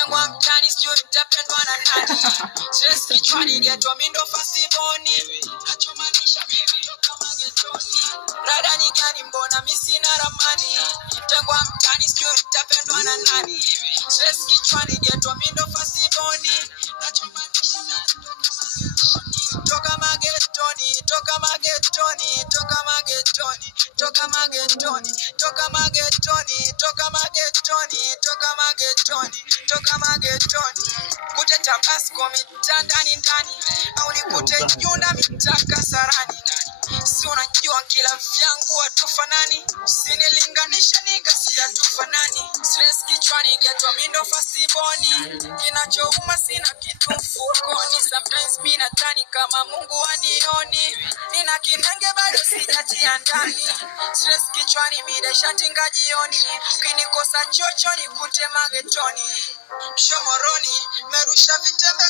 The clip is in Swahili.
Tengwa mtani sijui nitapendwa na nani. Stress kichwani ghetto mindo fasiboni. Nachomanisha mimi toka magetoni. Rada ni gani mbona mimi sina ramani. Tengwa mtani sijui nitapendwa na nani. Stress kichwani ghetto mindo fasiboni. Nachomanisha mimi toka magetoni. Toka magetoni, toka magetoni, toka magetoni, toka magetoni, toka magetoni, toka magetoni, toka magetoni. Kuteta basko mitandani ndani, au nikute nyuna mitaka sarani. Si unajua kila vyangu watufanani, usinilinganisha nikasia tufanani. Stress kichwani ghetto mindo fasiboni, kinachouma sina kitu mfukoni. Sometimes mimi nadhani kama Mungu anioni, nina kinenge bado sijatia ndani. Stress kichwani mida shatinga jioni, ukinikosa chocho nikute magetoni. Shomoroni merusha vitembe